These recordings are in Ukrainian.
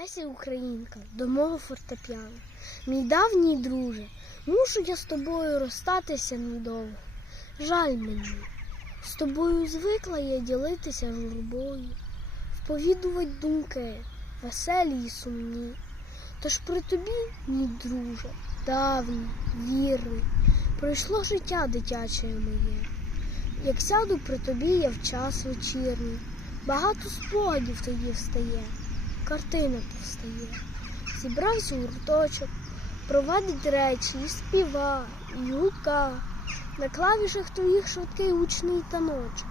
Леся Українка, до мого фортепіано. Мій давній друже, мушу я з тобою розстатися недовго. Жаль мені, з тобою звикла я ділитися журбою, вповідувати думки, веселі й сумні. Тож при тобі, мій друже, давній, вірний, пройшло життя дитяче моє. Як сяду при тобі я в час вечірній, багато спогадів тоді встає, картина повстає. Зібрався гурточок, провадить речі і співа, і гука. На клавішах твоїх швидкий гучний таночок,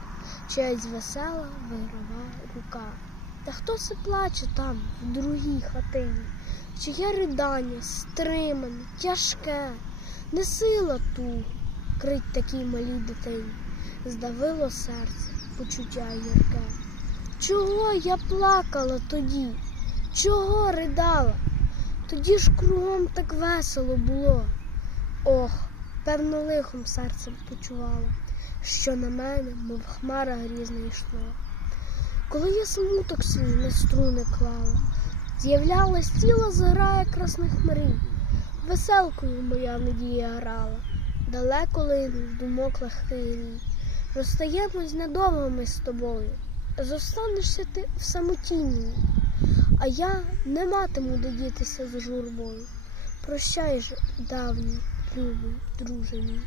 чиясь весела виграва рука. Та хто се плаче там, в другій хатині, чиє ридання стримане, тяжке, не сила тугу крить такій малій дитині, здавило серце, почуття гірке. Чого я плакала тоді? Чого ридала? Тоді ж кругом так весело було. Ох, певно, лихом серцем почувала, що на мене, мов хмара грізна йшло. Коли я смуток свій на струни клала, з'являлась ціла зграя красних мрій. Веселкою моя надія грала, далеко линув думок легкий рій. Розстаємось недовго ми з тобою, зостанешся ти в самотінні, а я не матиму де дітися з журбою. Прощай же, давній, любий, друже.